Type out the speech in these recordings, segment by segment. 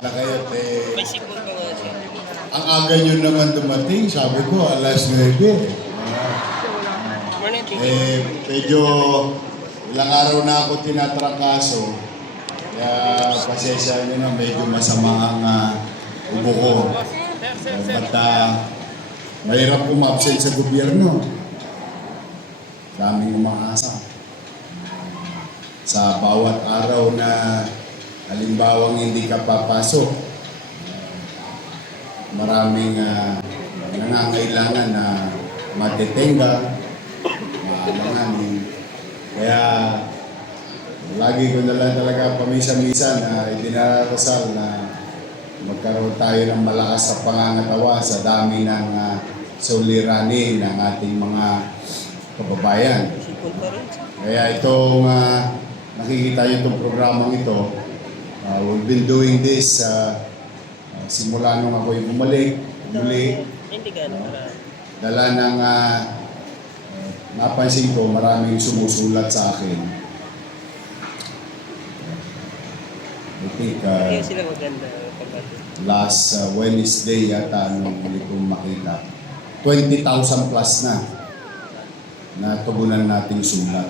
Na kayo, May sipon pa nga siya. ang aga nyo naman dumating, sabi ko, alas 9. Morning, Medyo ilang araw na ako tinatrangkaso. Kaya pasensya nyo na, medyo masama ang ubo ko. But mahirap umabsent sa gobyerno. Daming umaasa. Sa bawat araw na halimbawang hindi ka papasok, maraming nangangailangan na matetenga, maalanganin. Kaya lagi ko na lang talaga pamisa-misa na idinarasal na magkaroon tayo ng malakas sa pangangatawan sa dami ng suliranin ng ating mga kababayan. Sipon pa rin. Kaya itong nakikita nyo itong programang ito, we've been doing this simula nung ako'y bumalik, muli. Hindi ka na. Dala ng napansin ko, maraming sumusulat sa akin. I think Kaya sila maganda pag last Wednesday yata nung muli kong makita, 20,000 plus na tugunan nating sulat.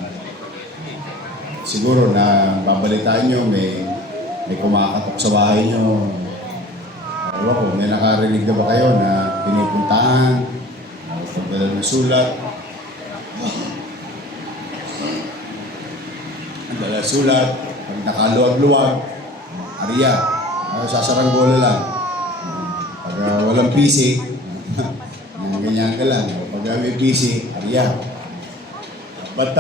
Siguro na babalitaan nyo, may kumakatok sa bahay nyo. Ewan ko, may nakarinig na ba kayo na pinupuntahan, pagdala ng sulat. Ang dala sulat, pag nakaluwag-luwag, ariya, sasaranggola lang. Pag walang PC, ganyan ka lang. Pag may PC, ariya. But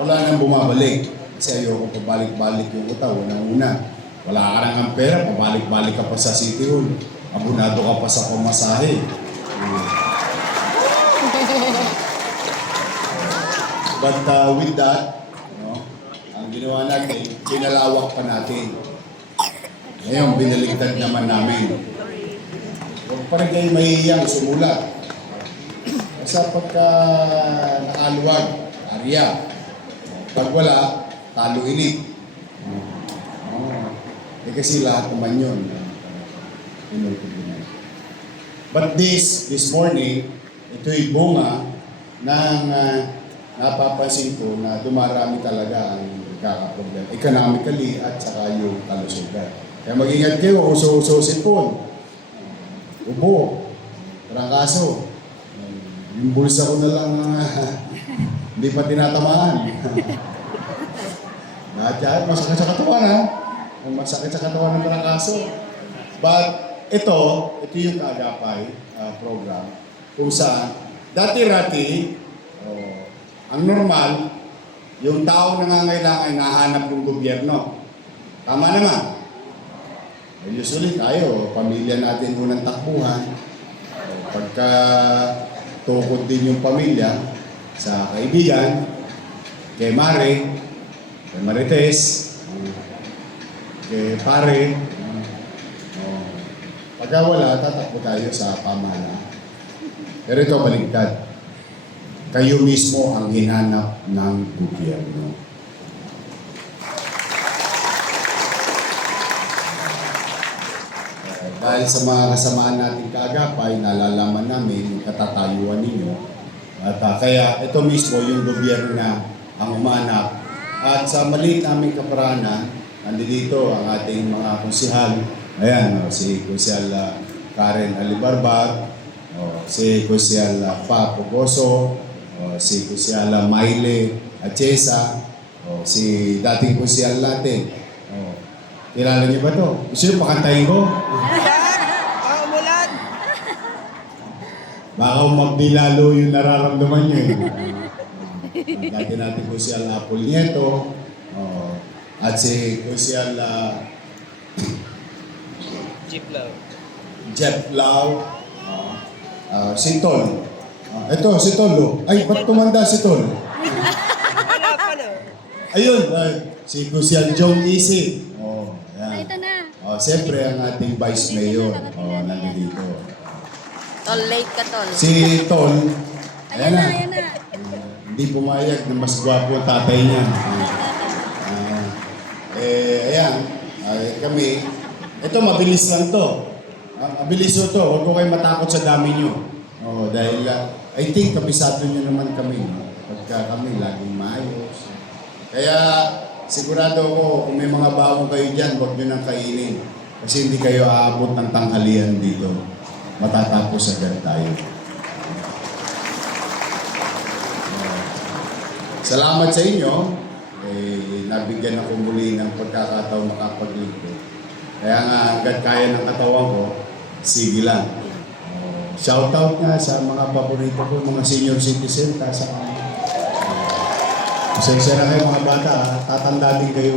wala nang bumabalik. Kasi ayoko pabalik-balik yung utaw. Unang-una, wala ka nang ang pera, pabalik-balik ka pa sa City Hall. Abunado ka pa sa pamasahe. But with that, ang ginawa natin, pinalawak pa natin. Ngayon, binaligtad naman namin. Huwag pa rin kayo mahihiyang sumulat. Basta pagka nakaluwag, ariya. Pag wala, talo init. Kasi lahat naman yun. But this morning, ito'y bunga ng napapansin ko na dumarami talaga ang kakaproblema. Economically at saka yung kalusugan. Kaya mag-ingat kayo, uso-uso sipon. Ubo, trangkaso. Yung bulsa ko na lang hindi pa tinatamaan. Lahat yan, masakit sa katawan ha. Masakit sa katawan ng trangkaso. But ito yung kaagapay program kung saan dati-rati ang normal, yung tao nangangailangan ay nahanap ng gobyerno. Tama naman. Usually tayo, pamilya natin unang takbuhan. Pagka tukod din yung pamilya sa kaibigan, kay Mare, kay Marites, kay Pare. Pagka wala, tatakbo tayo sa pamahalaan. Pero ito baligtad. Kayo mismo ang hinanap ng gobyerno. Dahil sa mga kasamaan nating kaagapay, nalalaman namin yung katatayuan ninyo. At kaya ito mismo yung gobyerno na ang umanap. At sa maliit naming kaparanan, nandito ang ating mga konsihal. Ayan, si Konsihal Karen Alibarbar, si Konsihal Pa Pogoso, si Konsihal Maile Achesa, si dating Konsihal natin. Kilala niyo ba to? Gusto niyo pakantayin ko? Umulan! Baka magdilalo yung nararamdaman niyo eh. Dati natin Konsihal Apol Nieto, at si Konsihal Jeff Lau, si Tol. Ito, si Tol. Ay, ba't tumanda si Tol? Wala pa na. Ayun, si Konsihal Jong Isip. Ito na. Siyempre ang ating Vice Mayor. Nandito. Tol, late ka, Tol. Si Tol, Ayan na, ayan na. hindi pumayag na mas gwapo ang tatay niya. Ayan, kami, ito mabilis lang to. Mabilis to. Huwag ko kayo matakot sa dami nyo. Dahil I think kabisado nyo naman kami. No? Pagka kami laging maayos. Kaya sigurado ako kung may mga bawang kayo dyan, huwag nyo nang kainin. Kasi hindi kayo aabot ng tanghalian dito. Matatapos agad tayo. Salamat sa inyo. Nabigyan ako muli ng pagkakataon makapaglingkod. Kaya nga, hanggat kaya ng katawan ko, sige lang. Shoutout nga sa mga paborito ko, mga senior citizen. Pasensya na kayo mga bata, tatanda din kayo.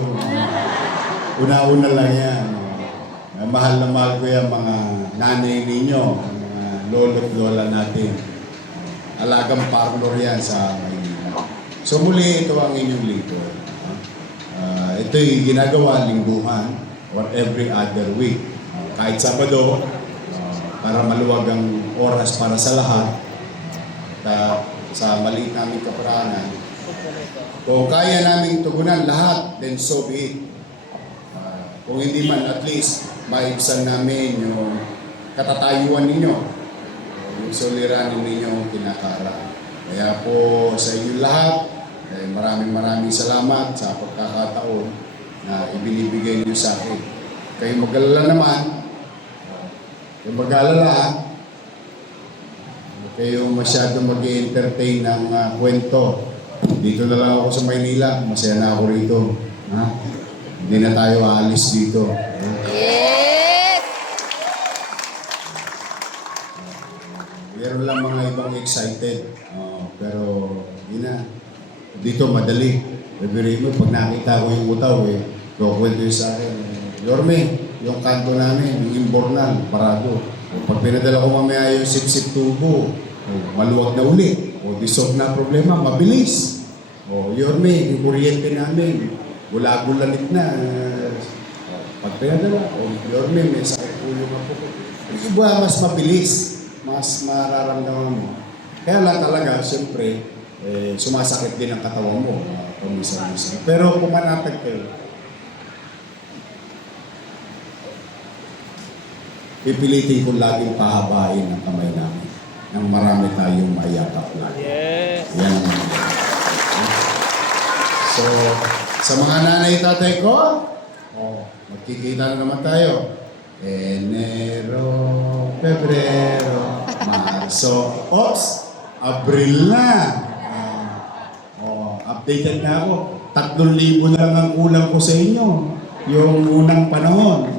Una-una lang yan. Mahal na mahal ko yung mga nanay ninyo, mga lolo't lola natin. Alagang parlor yan sa Maynila. So muli, ito ang inyong lingkod. Ito'y ginagawa lingguhan or every other week. Kahit Sabado, para maluwag ang oras para sa lahat. Sa maliit naming kaparanan. Kung kaya naming tugunan lahat, then so be it. Kung hindi man, at least, maibsan namin yung katatayuan ninyo. Yung suliranin ninyo kinakara. Kaya po sa inyo lahat, maraming salamat sa pagkakataon na ibinibigay niyo sa akin. Kayo mag-alala naman, kayo mag-alala, kayo masyado mag-i-entertain ng kwento. Dito na lang ako sa Maynila, masaya na ako rito. Ha? Hindi na tayo aalis dito. Yes! Meron lang mga ibang excited. Pero, yun na. Dito madali. Every mo, pag nakita ko yung utaw, kukwento yun sa akin. Yorme, yung kanto namin, yung imbornal, parado. Pag pinadala ko mamaya yung sip-sip tubo, maluwag na uli. Dissolve na problema, mabilis. Yorme, yung kuryente namin, gula-gulanit na. Pag pinadala, Yorme, may sakit ulo nga po. Yung iba, mas mabilis. Mas mararamdaman mo. Kaya lang talaga, siyempre, sumasakit din ang katawan mo. Pamisa-misa. Pero kung manatag kayo, pipilitin ko laging pahabain ang kamay namin nang marami tayong mayakap lagi. Yes. Yan. So, sa mga nanay tatay ko, magkikita na naman tayo. Enero, Pebrero, Marso, Abril na. Updated na ako. 3,000 na lang ang kulang ko sa inyo. Yung unang panahon.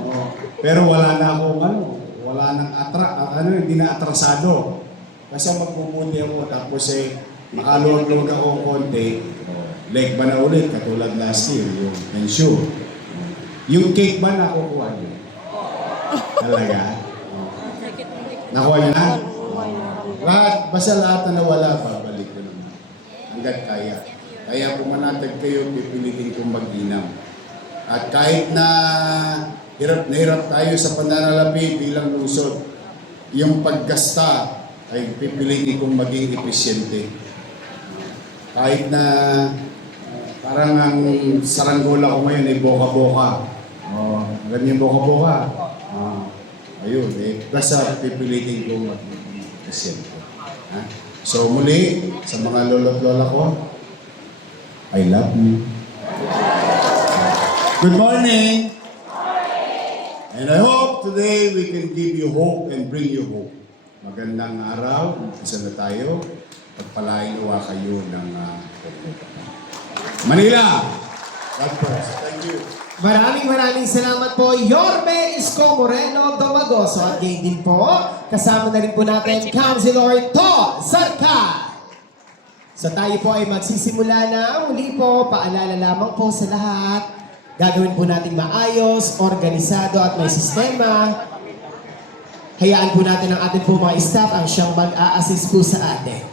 Pero wala na akong wala nang hindi na atrasado. Kasi magpuputi ako tapos makaluwag-luwag ako konti. Leg ba na ulit katulad last year, yung ensure. Yung cake ba nakukuha niyo? Talaga? Nakuha niyo na? Basta lahat na nawala, babalik ko naman. Hanggat kaya. Kaya kung manatag kayo, pipilitin kong mag-inam. At kahit na hirap tayo sa pananalapi bilang lungsod, yung paggasta ay pipilitin kong maging epesyente. Kahit na parang ang saranggola ko ngayon ay boka-boka. Ganyan boka-boka. Ayun, basta pipilitin kong maging epesyente. So muli, sa mga lolo't lola ko, I love you. Good morning! And I hope today we can give you hope and bring you hope. Magandang araw, umpisa na tayo. Pagpalain nawa kayo ng Manila! God bless. Thank you. Maraming salamat po, Yorme Isko Moreno Domagoso. At gayon din po, kasama na rin po natin, Councilor To Zarca. So tayo po ay magsisimula na. Muli po, paalala lamang po sa lahat. Gagawin po natin maayos, organisado at may sistema. Hayaan po natin ang ating po mga staff ang siyang mag-a-assist po sa atin.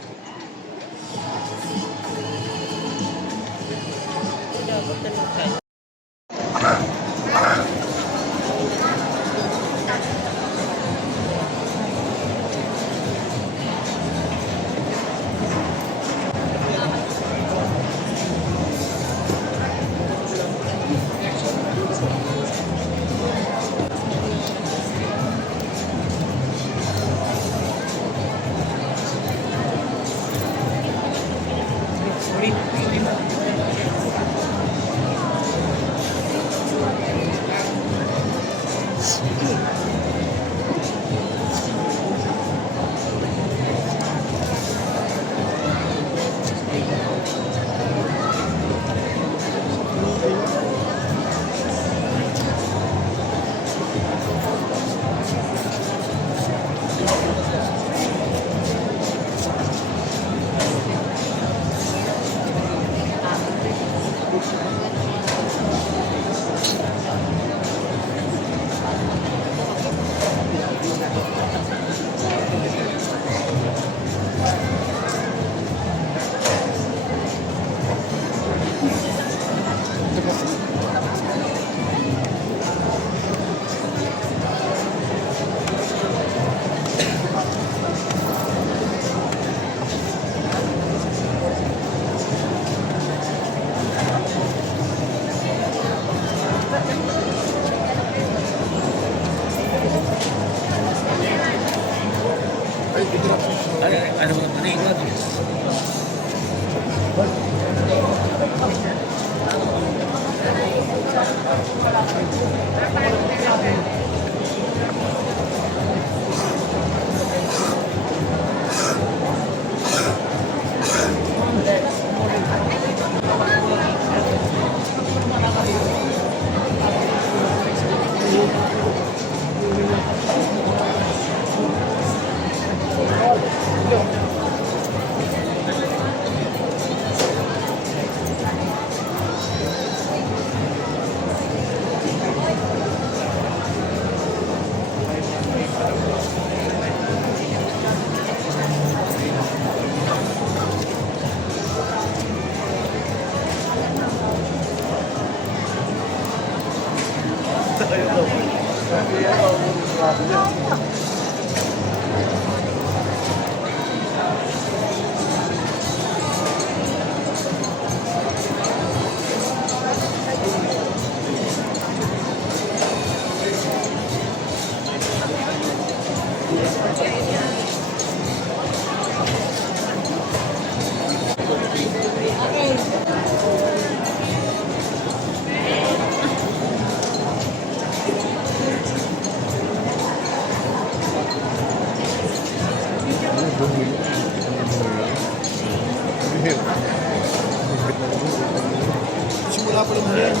Simula pa naman yan.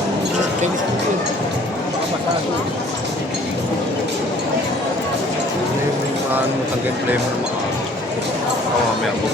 Chinese food yun. Makapasado. May paano matanggal flavor ng mga mamaya po.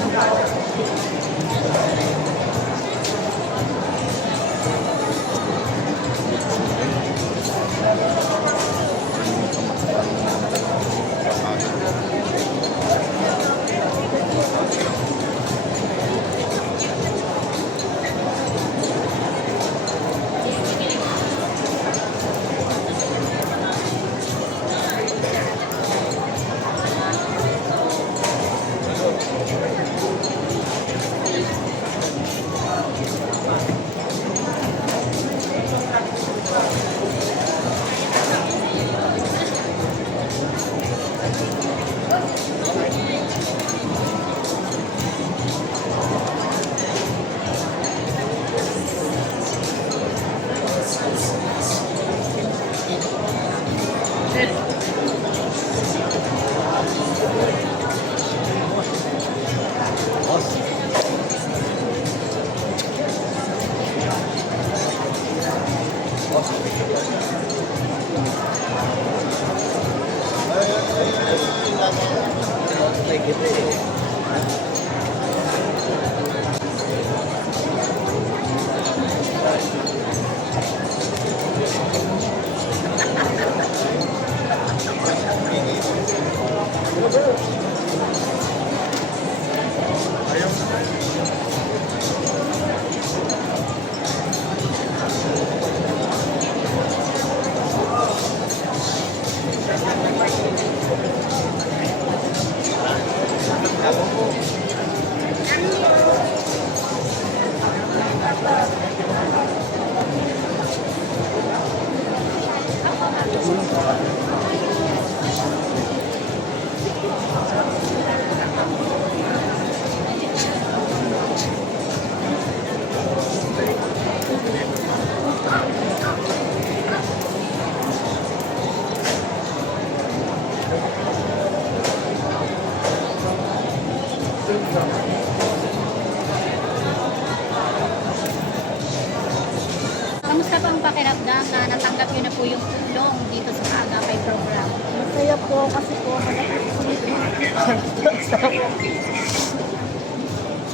po kasi po malaki po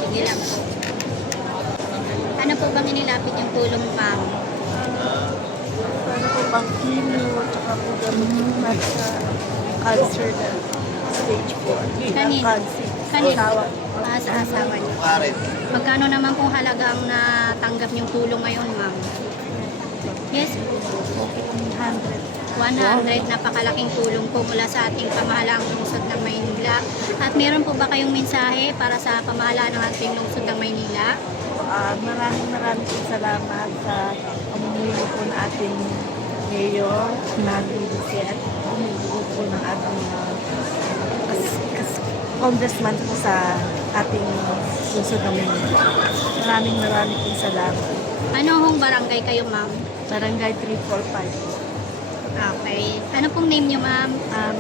Sige lang po. Ano po bang inilapit yung tulong, ma'am? Ano po bang kilo, tsaka po gamot sa cancer na stage 4. Kanin? Cancer. Kanin? Asawa. Sa asawa niyo. Magkano naman pong halagang natanggap yung tulong ngayon, ma'am? Yes po. 100. 100, napakalaking tulong po mula sa ating pamahalaang lungsod ng Maynila. At meron po ba kayong mensahe para sa pamahalaan ng ating lungsod ng Maynila? Maraming po salamat sa pamumuno po ng ating mayor na DDC at pamumuno po ng ating congressman po sa ating lungsod ng Maynila. Maraming po salamat. Ano hong barangay kayo, ma'am? Barangay 345. Okay. Ano pong name niyo, ma'am?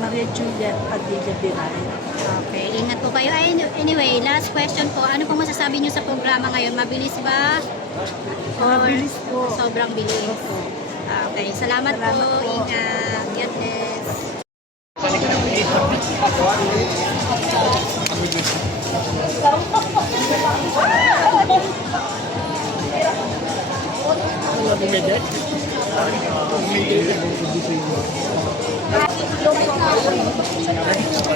Maria Juliet Padilla Biray. Okay. Ingat po kayo. Anyway, last question po. Ano pong masasabi niyo sa programa ngayon? Mabilis ba? Mabilis po. Sobrang bilis. Okay. Salamat po. Ingat. God bless.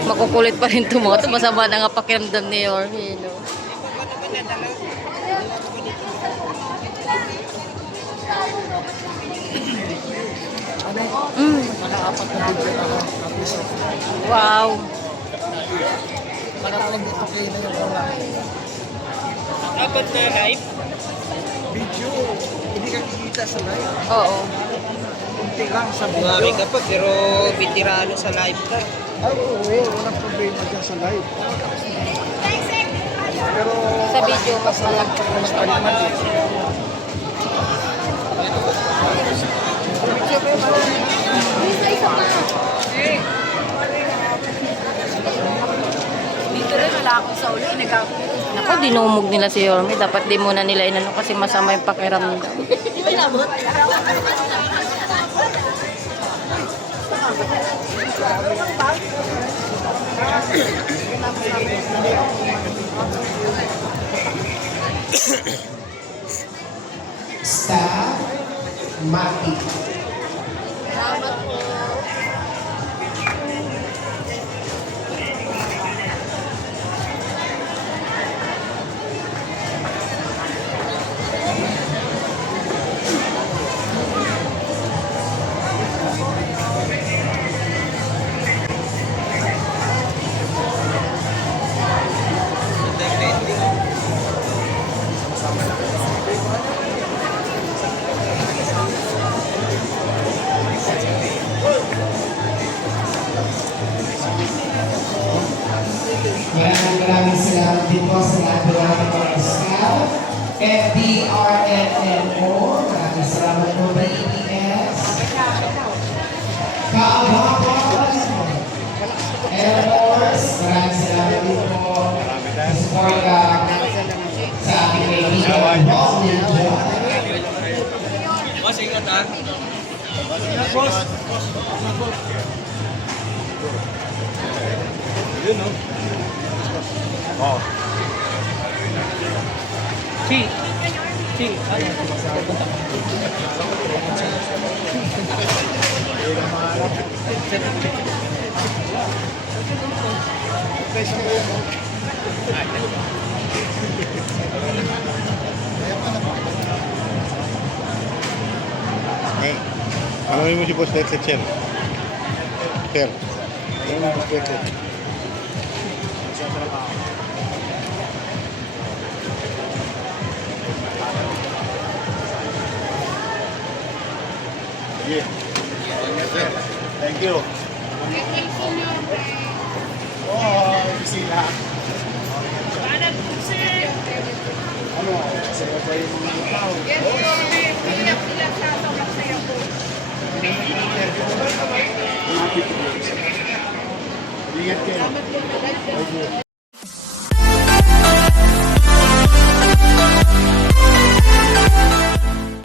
Makukulit pa rin tumoto. Masama na nga pakiramdam ni Yorme. No? Wow. Apat na live. Video, hindi ka kikita sa live. Oo. Kunti lang sa Marami video. ka pa, pero veterano sa live ka. Oo, walang problema dyan sa live. Pero Sa video, mas malaki. mas paliman eh. Dito rin, wala akong sa uli. Naku, dinumog nila si Yorme. Dapat di muna nila inano kasi masama yung pakiramdam. Staff, Mati. Maraming salamat din po sa lahat ng ating mga staff. FDRNNO, maraming salamat po BES. Kaabapon, Air Force, maraming salamat din po sa support sa ating kaibigan, Boss Ninja. Mas ingat ha. Ano mo si Boss Dexter, Cher? Cher. Ano mo Boss Dexter? Yeah. Thank you. Oh, bisita. Ano? Sa ba yung mga tao?